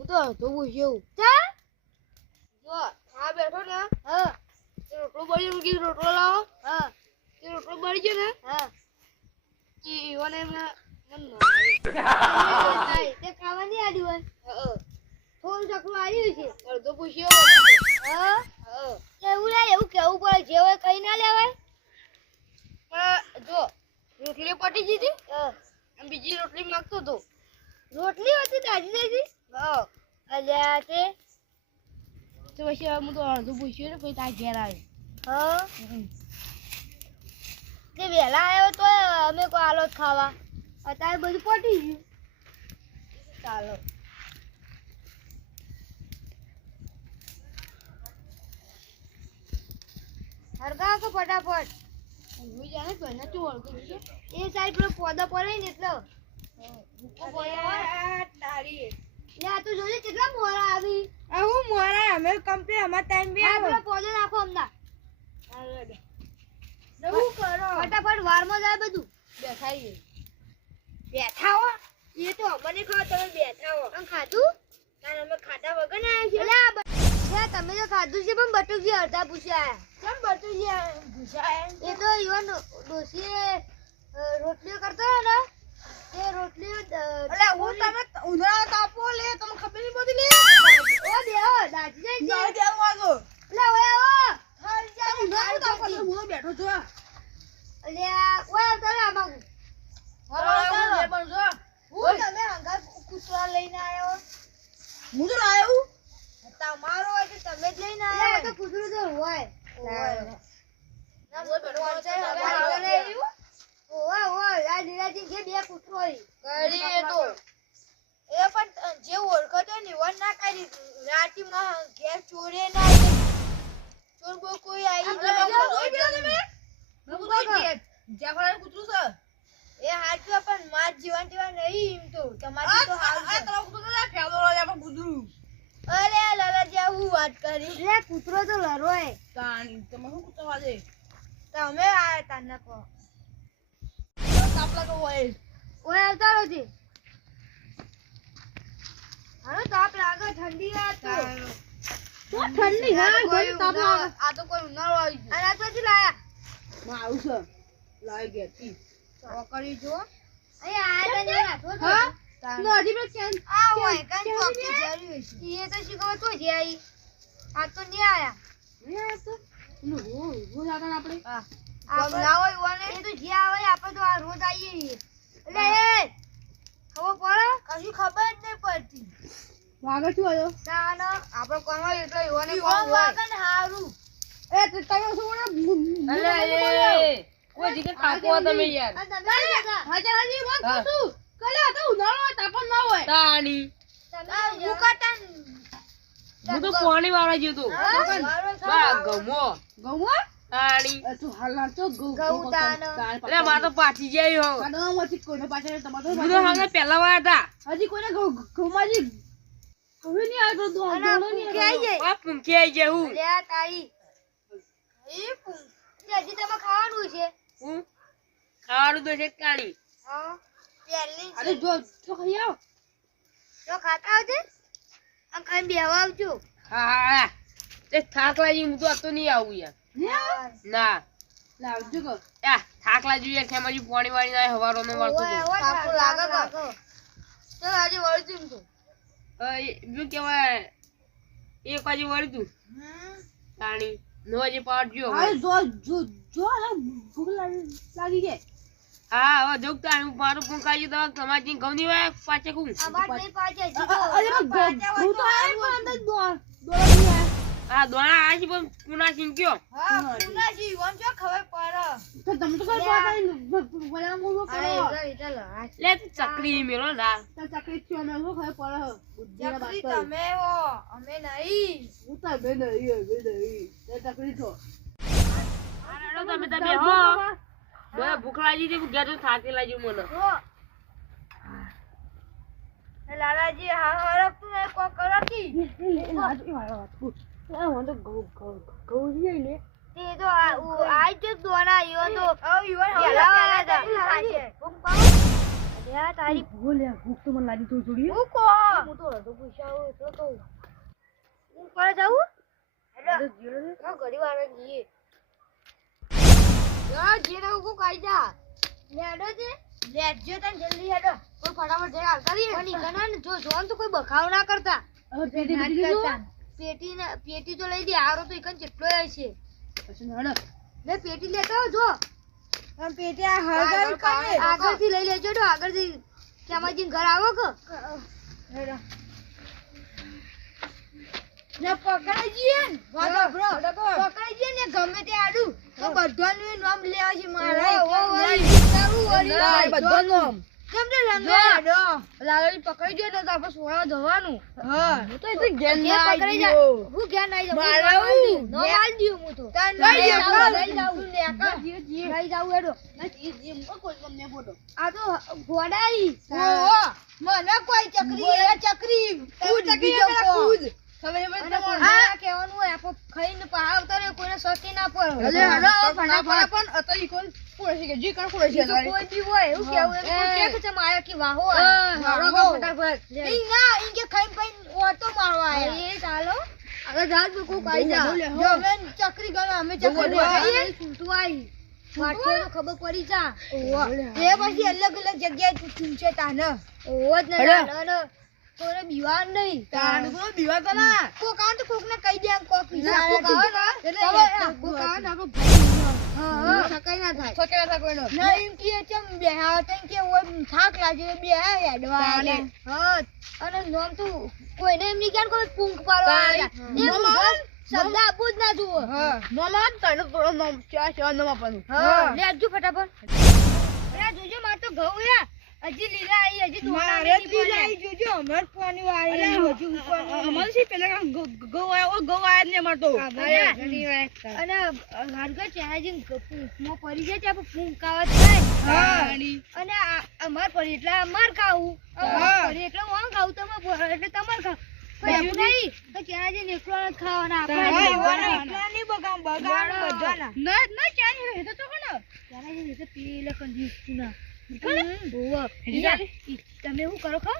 હું તો પૂછ્યું ચા જો ખા બેઠો ને હા તે રોટલો બળી મૂકી રોટલો લાવો હા તે રોટલો બળી ગયો ને હા કે ઈવન એમને મન તે ખાવા નહીં આડ્યું હોય થોડું ચકલું આવ્યું છે અડધો પૂછ્યો હા એવું ના એવું કેવું પડે જે હોય કઈ ના લેવાય પણ જો રોટલી પટી દીધી હા. અને બીજી રોટલી માંગતો હતો રોટલી હતી તાજી તાજી હા અલ્યા તે તો પછી હવે હું તો અડધું પૂછ્યું ને પછી તાર ઘેર આવ્યો હા તે વહેલા આવ્યો તો અમે કોઈ આલો જ ખાવા અત્યારે બધું પટી ગયું ચાલો હરગાવ તો ફટાફટ હું જાણે તો એને તું ઓળખું છે એ સાઈડ પેલો પોદો પડે ને એટલે ભૂકો પડ્યો તારી લે આ તો જોજે કેટલા મોરા આવી આ હું મોરા અમે કમ્પ્લીટ અમાર ટાઈમ બી આ આવ્યો પેલો પોદો નાખો અમદા નવું કરો ફટાફટ વારમાં જાય બધું બેઠાઈએ બેઠા હો એ તો અમને ખાવ તમે બેઠા હો પણ ખાધું કારણ અમે ખાધા વગર ના આવ્યા એટલે આ તમે તો ખાધું છે પણ બટુજી અડધા પૂછ્યા કેમ બતુજી ભૂસાય એ તો ઈવન ડોસીએ રોટલીઓ કરતો હોય ને તે રોટલીઓ એટલે હું તમે ઉંદરા કાપો લે તમને ખબર નહીં પડી લે ઓ દેવો દાજી જાય છે ના દેવ વાગો એટલે ઓય ઓ હાલ જા ઉંદરા કાપો હું બેઠો છું એટલે ઓય આવતા રે આમાં હવે પણ જો હું તમે હંગા કૂતરા લઈને આવ્યો હું તો લાયો તમારો હોય તો તમે જ લઈને આવ્યા તો કૂતરું તો હોય ઓય ઓય આ લીલાજી જે બે કૂતરો હોય કરી તો એ પણ જે ઓળખતો ને વન ના કરી રાતીમાં ઘેર ચોરે ના આવી ચોર કોઈ આવી જોઈ ગયો તમે જાફર કૂતરું છે એ હાચું પણ માર જીવન જીવન નહીં એમ તો તમારી તો હાલ આ તરફ કૂતરું ના ફેલો જાફર કૂતરું અરે લાલાજી હું વાત કરી લે કૂતરો તો લરોય તાણી તમે શું કૂતરવા દે તમે આયા તાને કો તાપ લાગો હોય ઓય આવતા રોજી હાલો તાપ લાગે ઠંડી રાત તો ઠંડી હા કોઈ તાપ લાગે આ તો કોઈ ઉનાળો આવી ગયો અને આ તો જ લાયા માં આવું છે લાવી ગયા તી કરી જો અહીંયા આયા તને રાખો હા નોજી પર કેમ આ હોય કાન ચોકી જરી છે એ તો શીખવા તો જ આઈ આ તો નહીં આયા નહીં આ તો હું જાતા આપણે હા આપણે ના હોય ઓને એ તો જે આવે આપણે તો આ રોજ આવીએ છીએ એટલે એ ખબર પડે કશું ખબર જ નહીં પડતી વાગે શું આવ્યો તાનો આપણે કોણ હોય એટલે યોને કોણ વાગે ને હારું એ તમે શું અલે એ કોઈ જગ્યા કાપો તમે યાર અને તમે કેતા હાજી હાજી વાત કશું કલા તો ઉનાળો હોય તાપણ ના હોય તાણી તમે મુકાતા હું તો પાણી વાળા ગયો તો બા ગમો ગૌવા તાણી તું હાલા તો ગૌતાનો. એટલે માર તો પાછી જાય હો કાઢવામાં કોઈને પાછળ તમારે હું તો હાલે પહેલા વાળા હજી કોઈને ગૌમાજી હવે નહીં આવ્યો તો અને દોડો પૂંખી આઈ જાય હતા આ પૂંખી આવી જાય હું લે આ તારી એ પૂંખી હજી તમે ખાવાનું છે હું ખાવાનું તો છે કાણી હા પહેલી અરે જો તો ખાઈ આવ તો ખાતા આવજે આમ ખાઈને બેહવા આવજો હા હા એ થાક લાગી હું તો આ તો નહીં આવું યાર ના લાવજો કો યા થાક લાગી યાર કેમ હજી પાણી વાળી ના હવારો નો વાળતો ઓય તો ઓય કાકો લાગે કાકો. ચાલ આજે વળજું તો શું કેવાય એક વાગે વળી તું તાણી 9 વાગે પાડજો અરે જો ભૂખ લાગી ગઈ હા હવે જોગતા હું મારું પૂંખ આવી તો તમારી ગમની વાય પાછે કું આબાર નહીં પાછે અરે જીતો હું તો આય પણ અંદર દોડી હા દોણા આ છે પણ કુના સિંહ કયો હા પુનાજી ઓમ જો ખબર પડે તો તમે તો કોઈ પાતા બોલા મોલો કરો ચાલ લે તું ચકરી મેલો ના તો ચકરી થયો મે હું ખબર પડે બુદ્ધિના ચકરી બાત તમે હો અમે નહીં હું તો બે નહીં તે ચકરી છો આરાડો તમે તમે હો મને ભૂખ લાગી છે હું ઘેર થાકી લાગી મને હો એ લાલાજી હા હરકતું ને કો કરો કી તે તો આઈ તો દોના યો તો પેલા વાળા હતા ખાશે હું કહું અલ્યા તારી ભૂખ તો મને લાગી તો જોડી હું કોણ હું તો અડધો પૈસા આવું એટલે કહું હું પર જાઉં હેડો ઘડી વાર જઈએ યાર જે રહું કો કાઈ જા લેડો છે લેજો તને જલ્દી હેડો કોઈ ફટાફટ જઈ આવતા રહી પણ ઈકના ને જો જોન તો કોઈ બખાવ ના કરતા પેટી તો લઈ દે આરો તો ઈકન કેટલો આવે છે પછી હેડો લે પેટી લેતા જો આમ પેટી આ હળગાવી કરે આગળથી લઈ લેજો તો આગળથી કેમાજી ઘર આવો કે હેડો ને પકડાઈ જઈએ ને વાતો બ્રો પકડાઈ જઈએ ને ગમે તે આડું તો બધાનું નામ લેવા છે મારા બધો નામ કેમ ને રંગે આડો લાલડી પકડી જો તો આપણે સોળા જવાનું હા હું તો એટલે જ્ઞાન ના પકડી જા હું જ્ઞાન આવી જાઉં નો માલ દીયો હું તો તને લઈ લઈ જાઉં લઈ જાઉં હેડો કોઈ ગમે ફોટો આ તો ઘોડાઈ ઓહો મને કોઈ ચકરી એ ચકરી કૂદ બીજો કૂદ અને કહેવાનું હોય આપો ખાઈને પાવતા રે કોઈને શોકી ના પડે અલે હડો ફટાફટ પણ અતઈ કોણ પૂરે છે કે જી કોણ પૂરે છે કોઈ બી હોય એવું કેવું એ કોઈ કે છે માયા કી વાહો હડો ફટાફટ ઈ ના ઈ કે ખાઈ ખાઈ ઓટો મારવા આયા એ ચાલો આગળ જાત કો કાઈ જા જો મેં ચકરી ગયો અમે ચકરી આઈએ છૂટું આવી વાટકે તો ખબર પડી જા ઓહો એ પછી અલગ અલગ જગ્યાએ ચૂંચે તાને ઓહો જ ને તોરે બીવાન નહીં તાણ કો બીવા તો ના કો કાં તો કોકને કહી દે કોક ના કોક આવે ને એટલે કો કાન આપો હા સકાઈ ના થાય છોકરા થા કોઈનો ના એમ કે ચમ બેહા તન કે ઓય થાક લાગે બેહા હેડવા હા અને નોમ તું કોઈને એમ ની ક્યાં કોઈ પૂંક પાડવા આવ્યા શબ્દ આપું જ ના જુઓ હા મામા તને તો નામ ચા નામ આપવાનું હા લેજો ફટાફટ એ જોજો માર તો ઘઉં હે હજી લીલા આવી હજી દોણા મારે લીલા આવી જોજો અમાર પાણી વાળી હજી ઉપર અમાર સી પેલા ગો આયા ને અમાર તો અને હારગા ચાજી મો પડી જાય ત્યાં ફૂંકાવા થાય હા અને અમાર પડી એટલે અમાર ખાવું અમાર પડી એટલે હું ખાવું તમે એટલે તમાર ખાવ પણ એવું નહીં તો ચાજી નીકળો ન ખાવાના આપણે એકલાની બગામ બધાના ના ના ચાની હે તો કોણ ચાજી ને પીલે કંજી સુના તમે શું કરો ખો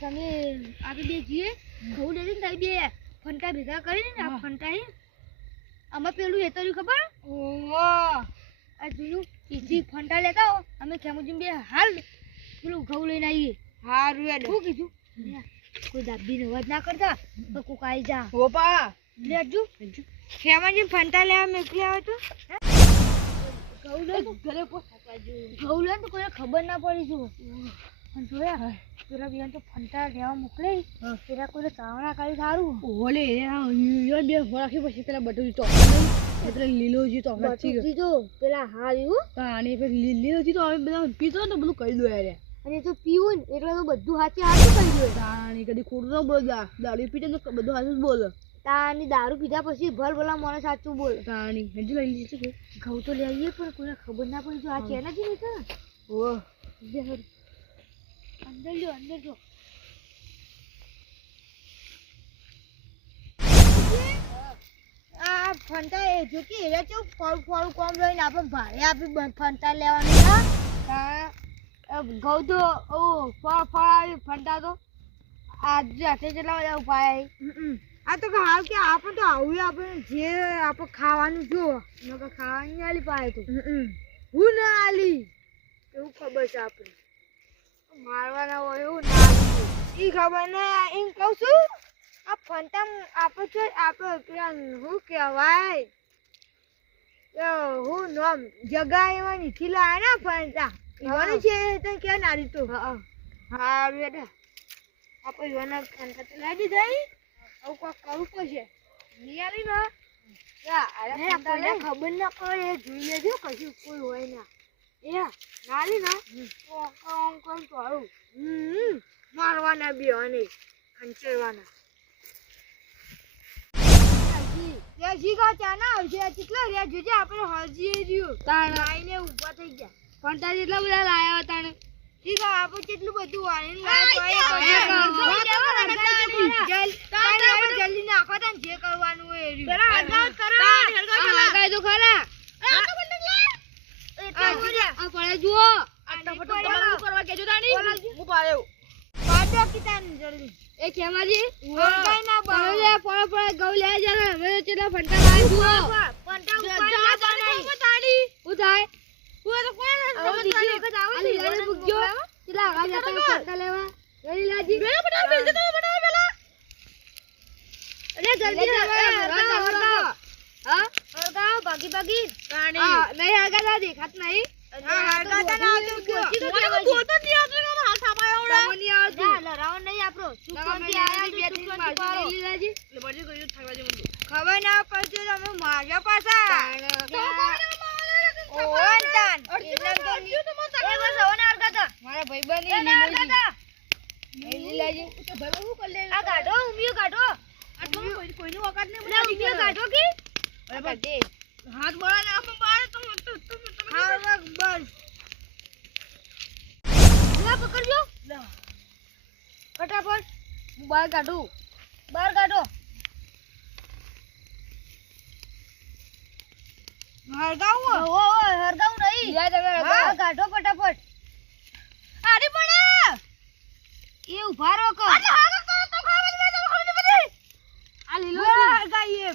તમે આપણે બે જઈએ ઘઉં લઈને તમે બે ફંટા ભેગા કરીને ને આ ફંટા આમાં પેલું એ તો ખબર આ જોયું ઈથી ફંટા લેતા હો અમે ખેમુજી બે હાલ પેલું ઘઉં લઈને આવીએ હારું એડો શું કીધું કોઈ દાબીને અવાજ ના કરતા તો કોક આવી જા ઓપા લેજો ખેમાજી ફંટા લેવા મેકલી આવે તો ઘઉં લે તો ઘરે ઘઉં લે તો કોઈને ખબર ના પડી જો અને જોયા પેલા બિયાન તો ફંટા લેવા મોકલે પેલા કોઈને ચાવણા કરી સારું ઓલે યો બે ફરાખી પછી પેલા બટુજી તો એટલે લીલોજી તો બટુજી જો પેલા હાલ્યું અને પછી લીલોજી તો હવે બધા પીતો ને બધું કહી દો યાર અને તો પીવું ને એટલે તો બધું સાચે સાચું કહી દો તાણી કદી ખોટું ન બોલ દારૂ પીતે તો બધું સાચું જ બોલ તાની દારૂ પીધા પછી ભર ભલા મને સાચું બોલ તાણી હજી લઈ લીધી છે ઘઉં તો લઈ આવીએ પણ કોઈને ખબર ના પડી જો આ ચેના જ નહીં ને ઓ અંદર જો આ ફંટા એ જો કે એરા ચો ફળ કોમ લઈને આપણે ભાડે આપી ફંટા લેવાનું ઘઉં તો ઓ ફળ આવી ફંટા તો આજે હાથે જેટલા બધા ઉપાય આ તો હાલ કે આપણે તો આવું આપણે જે આપણે ખાવાનું જો નકર ખાવાની આલી પાય તો હું ના આલી એવું ખબર છે આપણે મારવાના હોય એવું ના ઈ ખબર ને એમ કહું છું આ ફંટા આપણે તો આપણે પેલા શું કહેવાય હું નામ જગા એવા નીચી લાયા ને ફંટા એવાનું છે તો ક્યાં નારી તો હા બેટા આપણે એવાના ફંટા તો લાવી દીધા આવું કોક કરવું પડશે નિયાલી ને ખબર ના પડે એ જોઈ લેજો કશું કોઈ હોય ના એ નાલી ને મારવાના બે અને ખંચેવાના હજી કા ચાના આવશે કેટલા રહ્યા જોજે આપણે હજી રહ્યું લાઈને ઊભા થઈ ગયા પણ તાર એટલા બધા લાયા હતા ને ઠીક છે આપણે કેટલું બધું વાળીને જલ્દી નાખો તને જે કરવાનું હોય એ તો ખરા આ પડે જુઓ કરવા કેજો તાણી હું પાડ્યો હેડો કિતાન જલ્દી એ ખેમાજી વળગાઈ ના તમે બાવ લે પોળો પોળો ઘઉં લે જાને હવે તો ચેટલા ફંટા લાવી જુઓ પંટા ઉપર ના બનાઈ શું થાય હું તો કોઈ ના આવો બીજી વખત આવો ને લઈને પૂછજો ચેટલા આગા જતા ફંટા લેવા ગઈ લાજી પેલા બનાવ પેલા અરે જલ્દી હળગાવ હા હળગાવ ભાગી ભાગી હા નહીં હળગાતા દેખાત નહીં હળગાતા ના આવતું મને બોલતો નહીં આવતું ને હાથ આપાયો તમને આવતું લરાવ નહીં આપણો સુખથી આયા બે ત્રણ મારજી લઈ લાજી એટલે બધી ગયું થાકવા જેવું ખબર ના પડતી તમે માર્યા પાછા ઓન તાન એટલા તો એ બસ ઓન હળગાતા મારા ભાઈબંધ ની લીલી લાજી ભાઈ શું કર લે આ કાઢો ઉમિયો કાઢો આ તો કોઈની વખત ને એટલે ઉમિયો કાઢો કે બરાબર દે હાથ બોલા ને આમ બાર તો હા બસ લા પકડજો ફટાફટ હું બહાર કાઢું બહાર કાઢો હળગાવો ઓ હરગાવું નહીં યા તમે બહાર કાઢો ફટાફટ આડી પણ એ ઉભા રહો કો અરે હારો તો ખાવા દે તો ખાવા દે આ લીલો હળગાઈએ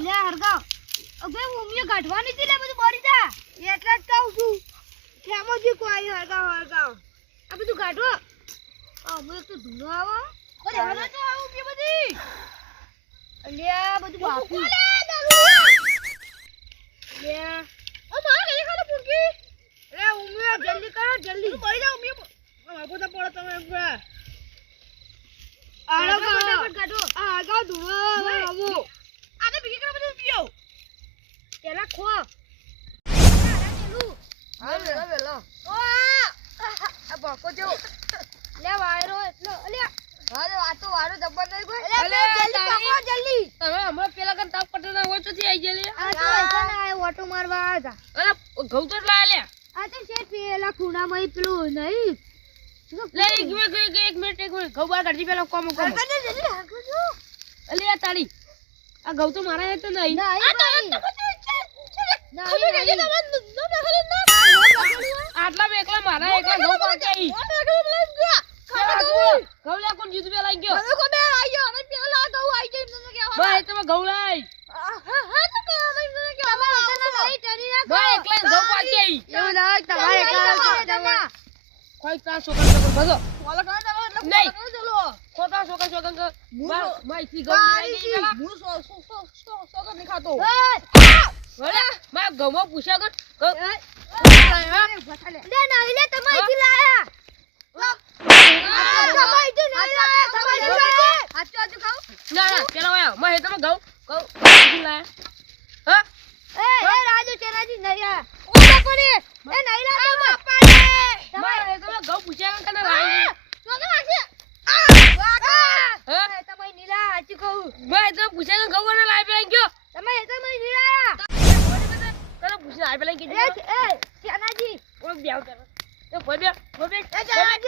લે હરગાવ અબે ઉમિયો કાઢવાની હતી લે બધું મરી જા એટલે જ કહું છું ખેમોજી કોઈ હળગાવ આ બધું કાઢો આ મને તો ધૂનો આવો ઓરે હવે તો આવું કે બધી અલ્યા બધું બાપુ લે લે ઓ માર એ ખાલે પુરકી લે ઉમિયો જલ્દી કરો જલ્દી મરી જાવ ઉમિયો માગો તો પડો તમે આળો ફટાફટ કાઢો આ હળગાવ ધૂળો આવો આને બીજી કરો બધું પીઓ પેલા ખો હા વેલો વેલો ઓ આ બકો જો લે વાયરો એટલો અલ્યા હાલો આ તો વારો જબર નહીં કોઈ અલે, જલ્દી પકડો જલ્દી તમે હમણાં પેલા કન તાપ પટના હોય તો થી આવી ગયા લે આ તો એસા ના ઓટો મારવા હતા અરે ઘઉં તો લાય લે આ તો છે પેલા ખૂણામાં પેલું નહીં લે એક મિનિટ ઘઉં બહાર કાઢી પેલા કોમ હળગાવ જલ્દી હળગાવ અલે આ તારી આ ઘઉં તો મારા હે તો નહીં નહીં આટલા એકલા મારા એકલા ઘઉં પાકે ઘઉં લે કોણ જીત પેલા ગયો ભાઈ તમે ઘઉં લાય ભાઈ એકલા ઘઉં પાકે એવું ના તમારે એકલા કોઈ તા છોકરા ભગો નહીં ખોટા છોકરા માઈથી ઘઉં લાઈ દે પેલા ભલે મારા ઘઉંમાં પૂછ્યા કર લે નહીં લે તમારી લાયા ના ના પેલા વાયો માં હેતમાં ઘઉં લાય હા રાજુ ચેરાજી નહીં મારા હેતમાં ઘઉં પૂછ્યા કર કને લાઈ હા તમે નીલા હાચી કહું મેં હેતમાં પૂછ્યા ઘઉં કને લાઈ પેલા ગયો તમે તમે નીલા કને પૂછ્યા લાઈ પેલા ગયો ચેનાજી ઓય બ્યાવ કર તો ભોબે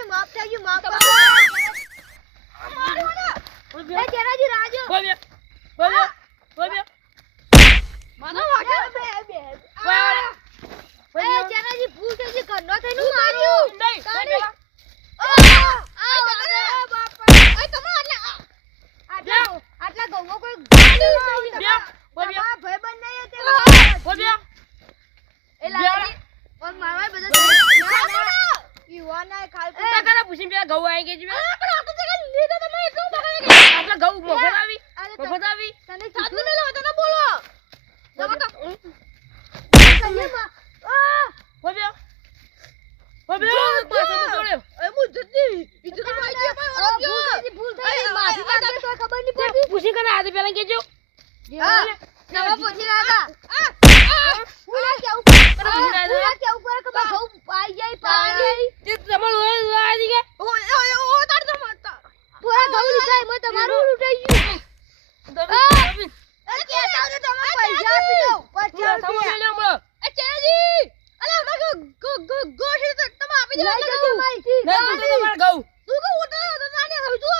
માફ થઈ ગયું માફ ચેનાજી રાજુ ભોબે ચેનાજી ભૂલ થઈ ગઈ કંડો થઈને માર્યું નહીં આટલા ગૌમાં કોઈ ભોબે ભાઈબંધ નહીં તે ભોબે એ લાગી ઓન મારવા બધા યુવાના ખાલ તા કને પૂછીને પેલા ઘઉં આવી ગયા છે આટલા ઘઉં મફત આવી તને સાધુ મેલો તને બોલો ભોબે પાછો મોકલ્યો એ મુદ્દતી ઇજ્જત માઈ ગઈ ભૂલ થઈ માફી માંગે તો ખબર નહીં પડી પૂછી કને આજે પેલા કેજો નવા પૂછી રહ્યા પૂરા કેવું પૂરા કેવું પર કે ઘઉં પાઈ જાય પાણી તે તમારું આવી ગયા ઓ તાર તો મત પૂરા ઘઉં લીધા મેં તમારું લૂંટાઈ ગયું એ કે તાવ ને તમે પૈસા આપી દો 50 રૂપિયા એ ચેજી અલા અમાર ગોઠી તો તમે આપી દો તમારા ઘઉં તું કો ઉઠો તો નાને હવે તું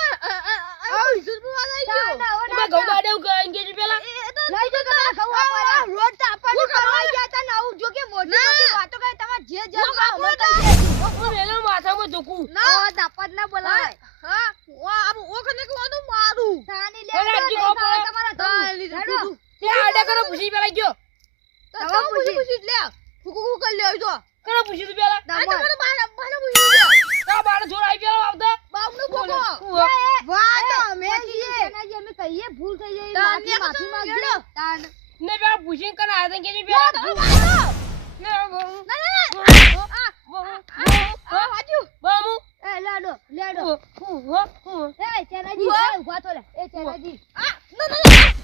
આ ઇજ્જત માં આવી ગયો તમે ઘઉં દાડે કેજો પેલા લઈ જો તમારા ઘઉં આપવા રોડ તાપવાની કરવા ગયા તા ને આવું જો કે મોટી મોટી વાતો કરે તમાર જે જે હું વેલો માથામાં કોઈ જોકું ના દાપત ના બોલાય હા ઓખને કોનું મારું તાની લે અરે, હજી ખબર પડે. તમારા તાલી હેડો. તે આડે કરો પૂછી પેલા ગયો તો પૂછી લે ફુકુ કરી લે તો કરો પૂછી તું પેલા આ દામણ. તમારે બાને પૂછી લે કા બાર જોર આવી પેલા આવતા બાપનું બોકો હું વાહ તો અમે પછી છીએ તેનાજી અમે કહીએ ભૂલ થઈ જાય તાન માફી માફી હેડો. માંગજો તાન ને પેલા પૂછીને કને આયા કે પેલા ને બામુ એ લાડો લાડો હું એ તેનાજી એ ઉભા થો લે એ તેનાજી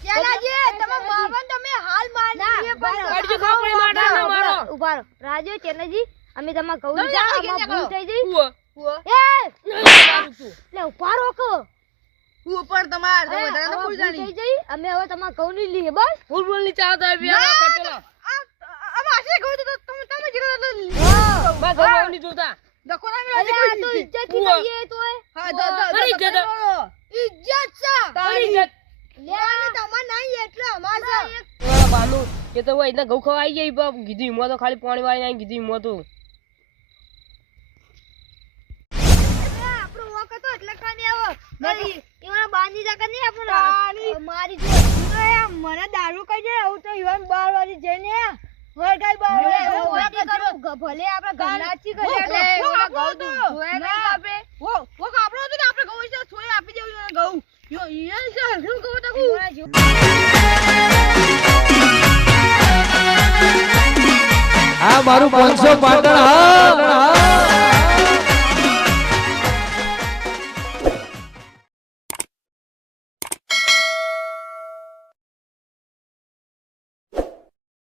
જેનાજી તમે માવન તમે હાલ માર દીએ પણ કાઢજો ખાપડી મારતા ના મારો ઉભા રહો રાજુ તેનાજી અમે તમાર કહું જા આમાં ભૂલ થઈ જઈ હું એ મારું છું લે ઉભા રહો કો ઉપર તમાર એ, વધારે આમાં ભૂલ ભૂલ જાણી થઈ જઈ અમે હવે તમાર કહું નહીં લીએ બસ ફૂલ બોલ ની ચાહતા પેલા કટેલા આ માસે કહું તો તમે જીરો બા ગમો ની જોતા દખો ના અરે આ તો ઇજ્જત થી ઉવા. કહીએ તોય હા અરે ઇજ્જત. ઇજ્જત છે તારી ઇજ્જત લે તમાર નહીં એટલે અમાર છે ઓલા બાનુ એ તો હોય ઇતના ઘઉં ખવાઈ ગઈ બાપ કીધું ઈમો તો ખાલી પાણી વાળી આઈ કીધું ઈમો તો આપણો વોક હતો એટલે કાની આવો નથી એવાના બાંધી જાકા નહીં આપણો તારી. મારી જો મને દારૂ કઈ જાય આવું તો ઈવન 12 વાગે જઈને વળગાઈ ભલે આપણે ગલ્લાચી હો, કરી હો, હો, ઓલા આપણો ઘઉં તો. જોયા નહીં ના. આપણે વો વો આપણો હતો ને આપણે ગૌ છે થોડી આપી દેવું એને ગૌ યો ઈ છે શું કહું તો ઓલા જો આ મારું 500 પાટણ હા